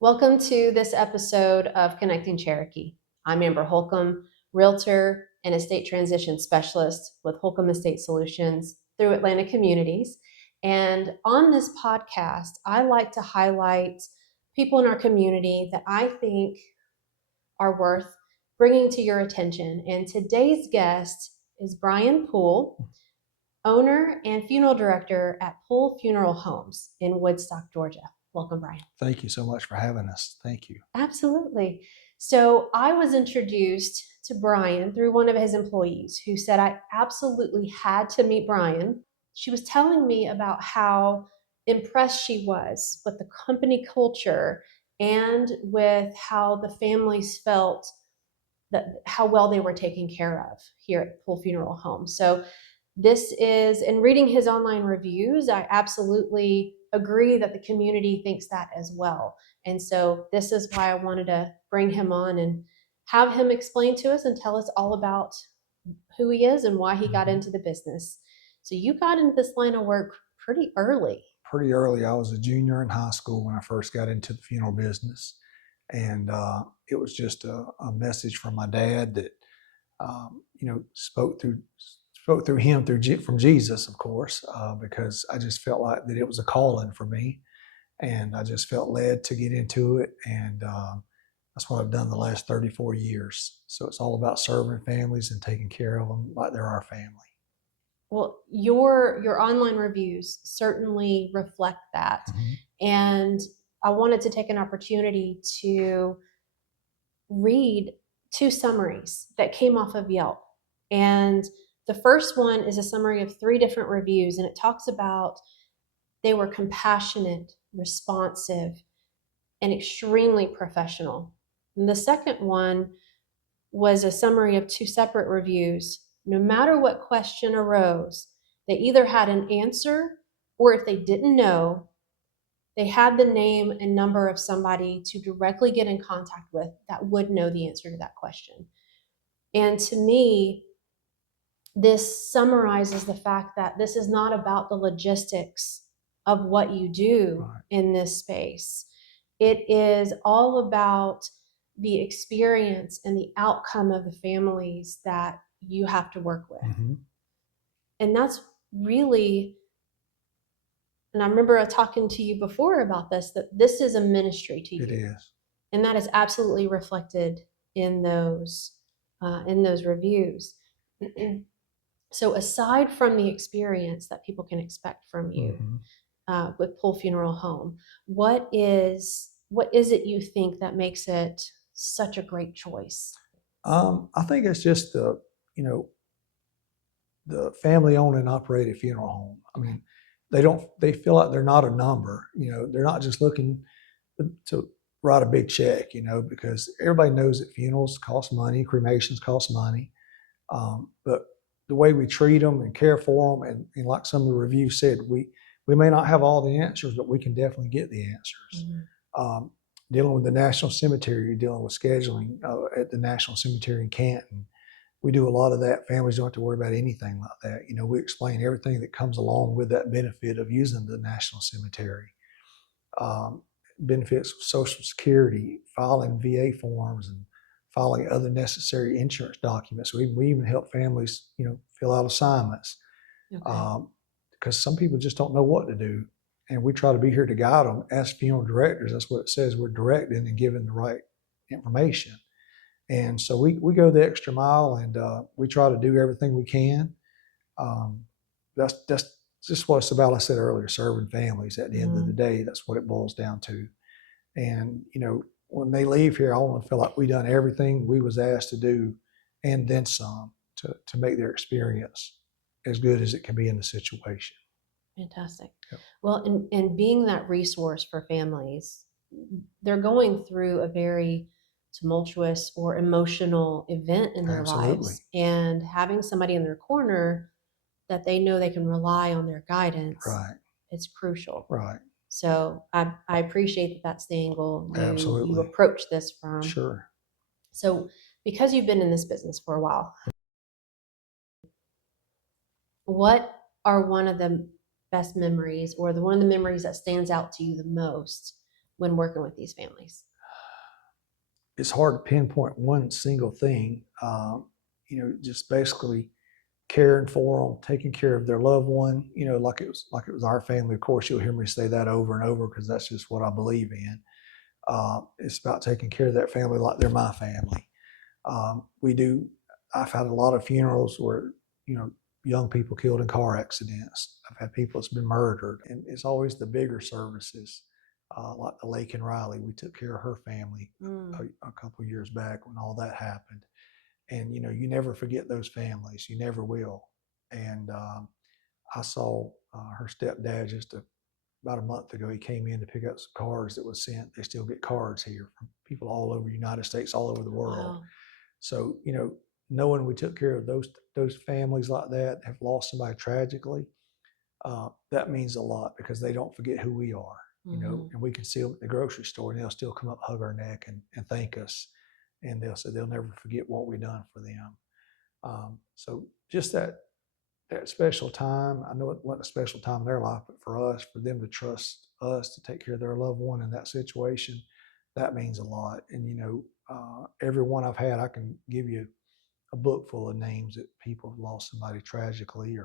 Welcome to this episode of Connecting Cherokee. I'm Amber Holcomb, Realtor and Estate Transition Specialist with Holcomb Estate Solutions through Atlanta Communities. And on this podcast, I like to highlight people in our community that I think are worth bringing to your attention. And today's guest is Brian Poole, owner and funeral director at Poole Funeral Homes in Woodstock, Georgia. Welcome, Brian. Thank you so much for having us. Thank you. Absolutely. So I was introduced to Brian through one of his employees who said I absolutely had to meet Brian. She was telling me about how impressed she was with the company culture and with how the families felt that how well they were taken care of here at Poole Funeral Home. So this is, in reading his online reviews, I absolutely agree that the community thinks that as well. And so this is why I wanted to bring him on and have him explain to us and tell us all about who he is and why he got into the business. So you got into this line of work pretty early. Pretty early. I was a junior in high school when I first got into the funeral business. And it was just a message from my dad that, spoke through him from Jesus, of course, because I just felt like that it was a calling for me. And I just felt led to get into it. And that's what I've done the last 34 years. So it's all about serving families and taking care of them like they're our family. Well, your online reviews certainly reflect that. And I wanted to take an opportunity to read two summaries that came off of Yelp. And the first one is a summary of 3 different reviews, and it talks about they were compassionate, responsive, and extremely professional. And the second one was a summary of 2 separate reviews. No matter what question arose, they either had an answer, or if they didn't know, they had the name and number of somebody to directly get in contact with that would know the answer to that question. And to me, this summarizes the fact that this is not about the logistics of what you do in this space. It is all about the experience and the outcome of the families that you have to work with. And that's really, and I remember talking to you before about this, that this is a ministry to you. It is. And that is absolutely reflected in those reviews. So aside from the experience that people can expect from you with Poole Funeral Home, what is it you think that makes it such a great choice? I think it's just the family-owned and operated funeral home. I mean, they feel like they're not a number. They're not just looking to write a big check. Because everybody knows that funerals cost money, cremations cost money, but the way we treat them and care for them, and like some of the reviews said, we may not have all the answers, but we can definitely get the answers. Dealing with the National Cemetery, dealing with scheduling at the National Cemetery in Canton, we do a lot of that. Families don't have to worry about anything like that. We explain everything that comes along with that benefit of using the National Cemetery. Benefits of Social Security, filing VA forms, and filing other necessary insurance documents. We even help families, fill out assignments, because some people just don't know what to do, and we try to be here to guide them as funeral directors. That's what it says. We're directing and giving the right information, and so we go the extra mile, and we try to do everything we can. That's just what it's about. I said earlier, serving families. At the end of the day, that's what it boils down to. And when they leave here, I want to feel like we done everything we was asked to do, and then some, to make their experience as good as it can be in the situation. Fantastic. Yep. Well, and being that resource for families, they're going through a very tumultuous or emotional event in their lives, and having somebody in their corner that they know they can rely on their guidance, it's crucial. Right. So I appreciate that that's the angle you approach this from. Sure. So because you've been in this business for a while, what are one of the best memories, or one of the memories that stands out to you the most when working with these families? It's hard to pinpoint one single thing. Just basically caring for them, taking care of their loved one. Like it was our family. Of course, you'll hear me say that over and over because that's just what I believe in. It's about taking care of that family like they're my family. We do. I've had a lot of funerals where young people killed in car accidents. I've had people that's been murdered, and it's always the bigger services, like the Lake and Riley. We took care of her family a couple of years back when all that happened, and you never forget those families. You never will. And I saw her stepdad about a month ago. He came in to pick up some cards that was sent. They still get cards here from people all over the United States, all over the world. Wow. So knowing we took care of those families like that have lost somebody tragically, that means a lot because they don't forget who we are. And we can see them at the grocery store and they'll still come up, hug our neck, and thank us, and they'll say they'll never forget what we done for them. So just that special time. I know it wasn't a special time in their life, but for us, for them to trust us to take care of their loved one in that situation, that means a lot. And every one I've had, I can give you a book full of names that people have lost somebody tragically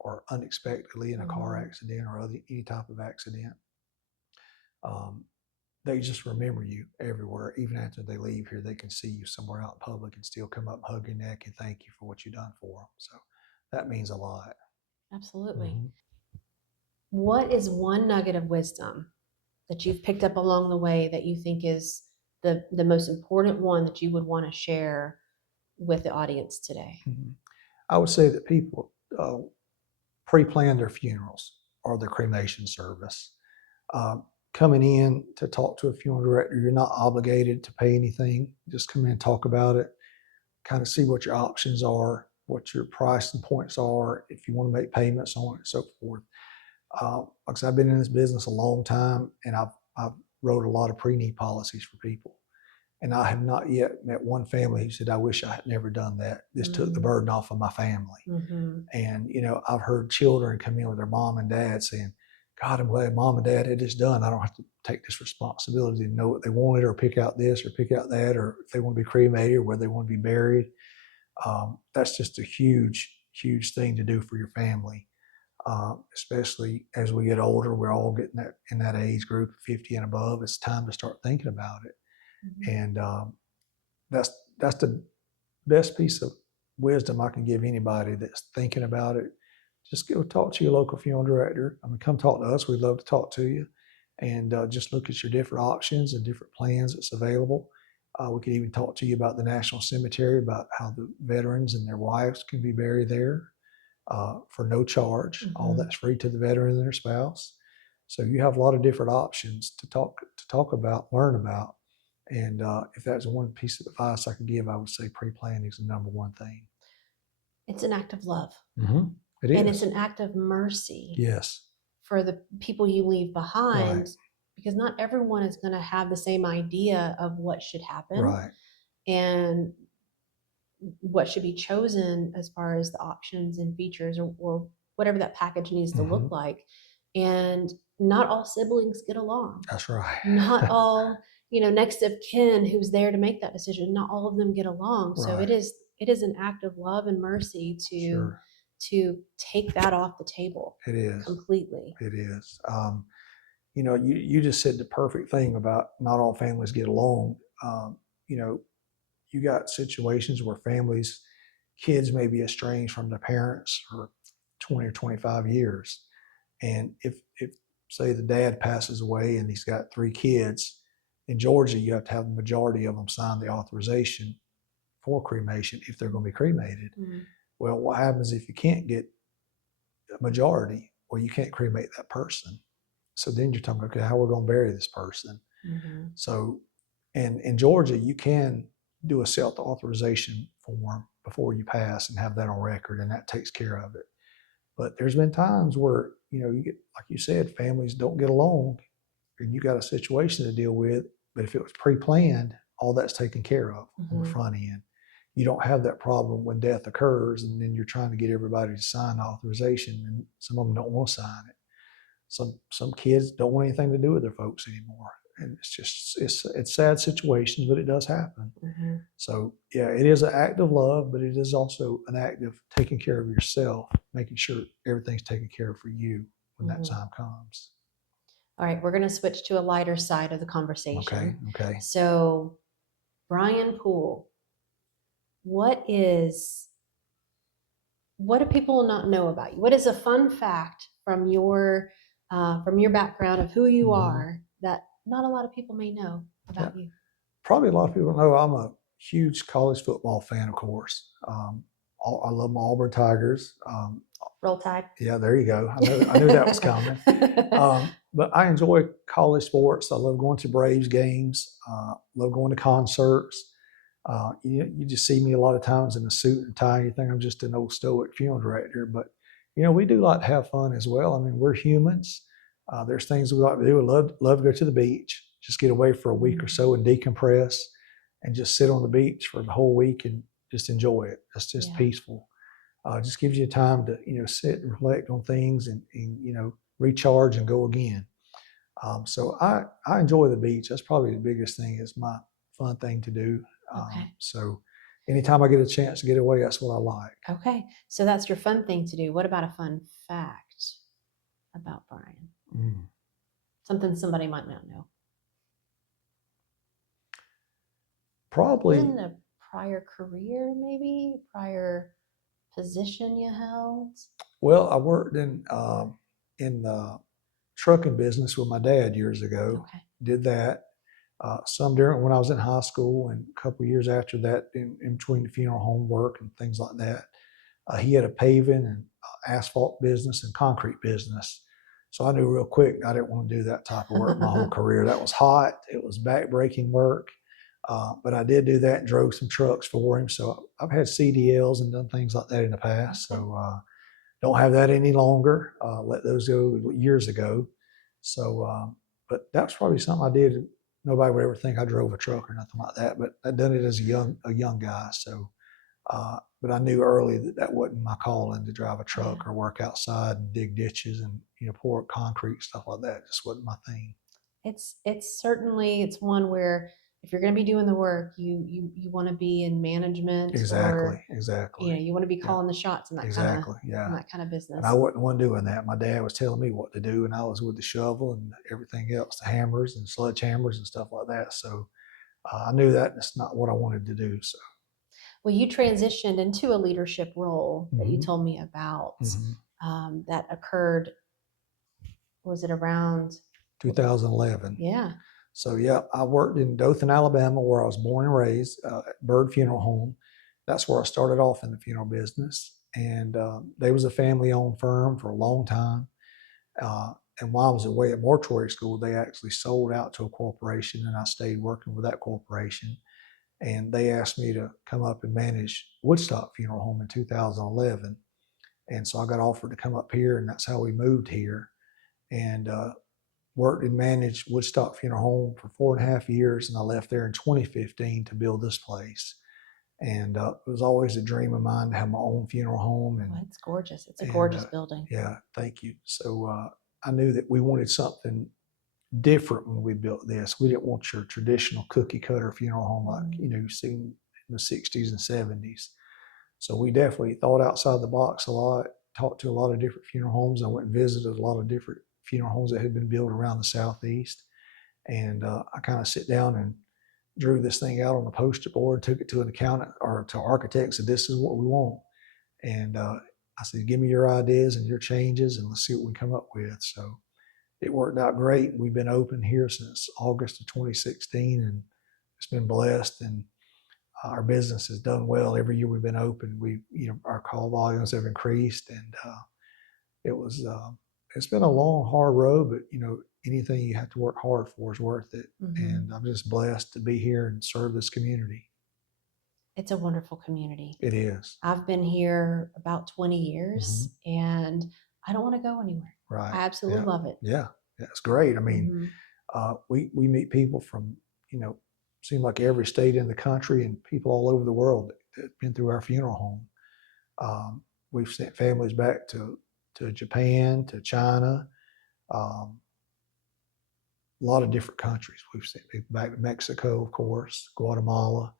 or unexpectedly in a car accident or any type of accident. They just remember you everywhere. Even after they leave here, they can see you somewhere out in public and still come up, hug your neck, and thank you for what you've done for them. So that means a lot. Absolutely. Mm-hmm. What is one nugget of wisdom that you've picked up along the way that you think is the most important one that you would want to share with the audience today? Mm-hmm. I would say that people pre-plan their funerals or their cremation service. Coming in to talk to a funeral director, you're not obligated to pay anything. Just come in and talk about it, kind of see what your options are, what your pricing points are, if you want to make payments on it, and so forth. Like I said, I've been in this business a long time, and I've wrote a lot of pre-need policies for people. And I have not yet met one family who said, I wish I had never done that. This took the burden off of my family. And, I've heard children come in with their mom and dad saying, God, I'm glad mom and dad had this done. I don't have to take this responsibility to know what they wanted or pick out this or pick out that, or if they want to be cremated or where they want to be buried. That's just a huge, huge thing to do for your family. Especially as we get older, we're all getting in that age group, 50 and above. It's time to start thinking about it. And that's the best piece of wisdom I can give anybody that's thinking about it. Just go talk to your local funeral director. Come talk to us. We'd love to talk to you, and just look at your different options and different plans that's available. We could even talk to you about the National Cemetery, about how the veterans and their wives can be buried there for no charge. All that's free to the veteran and their spouse. So you have a lot of different options to talk about, learn about. And if that's one piece of advice I could give, I would say pre-planning is the number one thing. It's an act of love. It is. And it's an act of mercy. Yes. For the people you leave behind, right. Because not everyone is going to have the same idea of what should happen. Right. And what should be chosen as far as the options and features or whatever that package needs to look like. And not all siblings get along. That's right. Not all, next of kin who's there to make that decision, not all of them get along. Right. So it is an act of love and mercy to take that off the table. It is. Completely. It is. You just said the perfect thing about not all families get along. You got situations where kids may be estranged from their parents for 20 or 25 years. And if say the dad passes away and he's got 3 kids, in Georgia, you have to have the majority of them sign the authorization for cremation if they're going to be cremated. Well, what happens if you can't get a majority? Well, you can't cremate that person. So then you're talking, okay, how are we going to bury this person? So, and in Georgia, you can do a self-authorization form before you pass and have that on record, and that takes care of it. But there's been times where, you get, like you said, families don't get along and you got a situation to deal with. But if it was pre-planned, all that's taken care of on the front end. You don't have that problem when death occurs and then you're trying to get everybody to sign authorization and some of them don't want to sign it. Some kids don't want anything to do with their folks anymore. and it's sad situations, but it does happen. Mm-hmm. So yeah, it is an act of love, but it is also an act of taking care of yourself, making sure everything's taken care of for you when that Mm-hmm. time comes. All right, we're going to switch to a lighter side of the Okay. conversation. Okay. So, Brian Poole, what do people not know about you? What is a fun fact from your background of who you are that not a lot of people may know Yeah. about you? Probably a lot of people know I'm a huge college football fan, of course. I love my Auburn Tigers. Roll Tide. Yeah, there you go. I knew that was coming. But I enjoy college sports. I love going to Braves games. Love going to concerts. You just see me a lot of times in a suit and tie. You think I'm just an old stoic funeral director, but we do like to have fun as well. I mean, we're humans. There's things we like to do. I love to go to the beach, just get away for a week or so and decompress, and just sit on the beach for the whole week and just enjoy it. It's just peaceful. Just gives you time to sit and reflect on things and recharge and go again. So I enjoy the beach. That's probably the biggest thing. Is my fun thing to do. Okay. So anytime I get a chance to get away, that's what I like. Okay. So that's your fun thing to do. What about a fun fact about Brian? Something somebody might not know. Probably. Wasn't a prior career, maybe prior position you held? Well, I worked in the trucking business with my dad years ago. Okay. Did that. Some during when I was in high school, and a couple of years after that, in between the funeral home work and things like that. He had a paving and asphalt business and concrete business. So I knew real quick I didn't want to do that type of work my whole career. That was hot. It was back-breaking work. But I did do that and drove some trucks for him. So I've had CDLs and done things like that in the past. Okay. So don't have that any longer. Let those go years ago. So, but that's probably something I did. Nobody would ever think I drove a truck or nothing like that. But I done it as a young guy. So, but I knew early that wasn't my calling to drive a truck or work outside and dig ditches and pour concrete, stuff like that. It just wasn't my thing. It's certainly it's one where if you're going to be doing the work, you want to be in management. Exactly. You want to be calling the shots in that kind of business. And I wasn't one doing that. My dad was telling me what to do, and I was with the shovel and everything else, the hammers and sledgehammers and stuff like that. So I knew that's not what I wanted to do. So. Well, you transitioned into a leadership role that you told me about that occurred. Was it around 2011? Yeah. So yeah, I worked in Dothan, Alabama, where I was born and raised, at Bird Funeral Home. That's where I started off in the funeral business. And they was a family-owned firm for a long time. And while I was away at mortuary school, they actually sold out to a corporation, and I stayed working with that corporation. And they asked me to come up and manage Woodstock Funeral Home in 2011. And so I got offered to come up here, and that's how we moved here. And worked and managed Woodstock Funeral Home for 4.5 years, and I left there in 2015 to build this place. And it was always a dream of mine to have my own funeral home. And it's gorgeous. It's a gorgeous building. Yeah, thank you. So I knew that we wanted something different when we built this. We didn't want your traditional cookie cutter funeral home like you've seen in the 60s and 70s. So we definitely thought outside the box a lot, talked to a lot of different funeral homes. I went and visited a lot of different funeral homes that had been built around the Southeast. And I kind of sit down and drew this thing out on a poster board, took it to an accountant or to architect, said, this is what we want. And I said, give me your ideas and your changes, and let's see what we come up with. So it worked out great. We've been open here since August of 2016, and it's been blessed. And our business has done well. Every year we've been open, our call volumes have increased, and it's been a long, hard road, but anything you have to work hard for is worth it. And I'm just blessed to be here and serve this community. It's a wonderful community. It is. I've been here about 20 years and I don't want to go anywhere. Right. I absolutely love it. Yeah. It's great. I mean, we meet people from, seem like every state in the country and people all over the world that have been through our funeral home. We've sent families back to Japan, to China, lot of different countries. We've seen people back to Mexico, of course, Guatemala,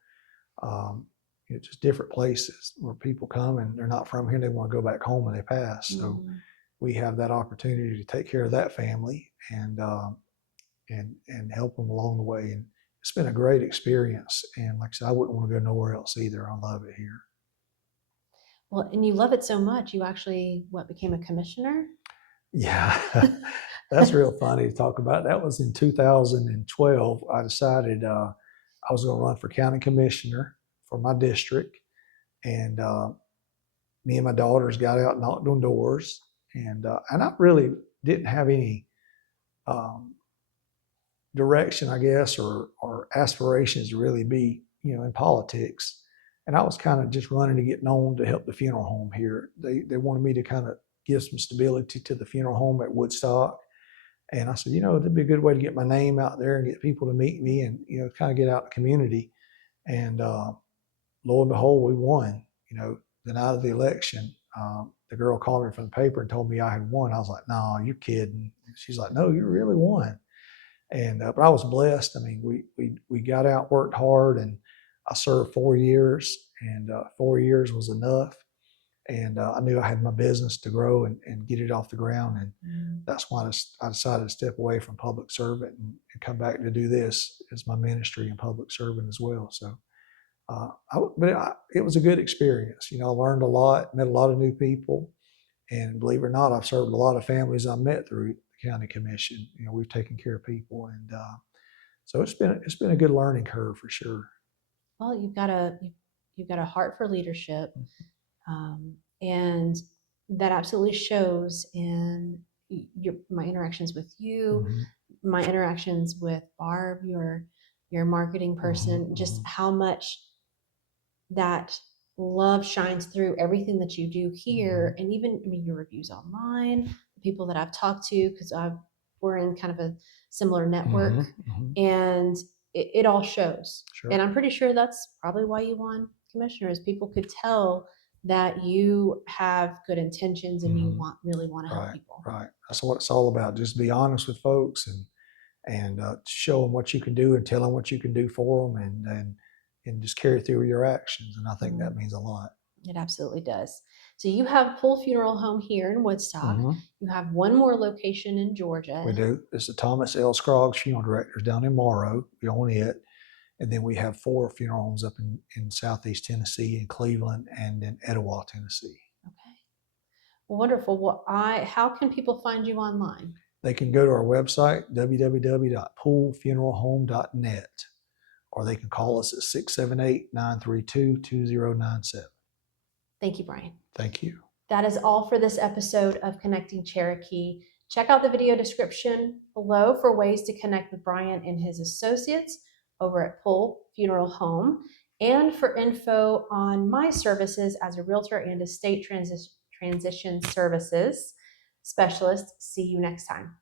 just different places where people come and they're not from here. They want to go back home when they pass. So we have that opportunity to take care of that family and help them along the way. And it's been a great experience. And like I said, I wouldn't want to go nowhere else either. I love it here. Well, and you love it so much, you actually, became a commissioner? Yeah, that's real funny to talk about. That was in 2012. I decided I was going to run for county commissioner for my district. And me and my daughters got out and knocked on doors. And I really didn't have any direction, I guess, or aspirations to really be, in politics. And I was kind of just running to get known to help the funeral home here. They wanted me to kind of give some stability to the funeral home at Woodstock. And I said, it'd be a good way to get my name out there and get people to meet me and, kind of get out in the community. And lo and behold, we won. The night of the election, the girl called me from the paper and told me I had won. I was like, no, you're kidding. She's like, no, you really won. And but I was blessed. I mean, we got out, worked hard, and I served 4 years, and 4 years was enough. And I knew I had my business to grow and get it off the ground. And that's why I decided to step away from public servant and come back to do this as my ministry and public servant as well. So, it was a good experience. I learned a lot, met a lot of new people. And believe it or not, I've served a lot of families I met through the county commission. We've taken care of people. And so it's been a good learning curve for sure. Well, you've got a heart for leadership, and that absolutely shows in my interactions with you, my interactions with Barb, your marketing person, just how much that love shines through everything that you do here, and even your reviews online, the people that I've talked to, because we're in kind of a similar network, and it all shows. Sure. And I'm pretty sure that's probably why you won commissioner, is people could tell that you have good intentions and you really want to help people. Right. That's what it's all about. Just be honest with folks and show them what you can do and tell them what you can do for them, and just carry through your actions. And I think that means a lot. It absolutely does. So you have Poole Funeral Home here in Woodstock. You have one more location in Georgia. We do. It's the Thomas L. Scroggs Funeral Directors down in Morrow. We own it. And then we have 4 funeral homes up in Southeast Tennessee, in Cleveland, and in Etowah, Tennessee. Okay. Well, wonderful. Well, how can people find you online? They can go to our website, www.poolefuneralhome.net, or they can call us at 678-932-2097. Thank you, Brian. Thank you. That is all for this episode of Connecting Cherokee. Check out the video description below for ways to connect with Brian and his associates over at Poole Funeral Home, and for info on my services as a realtor and estate transition services specialist. See you next time.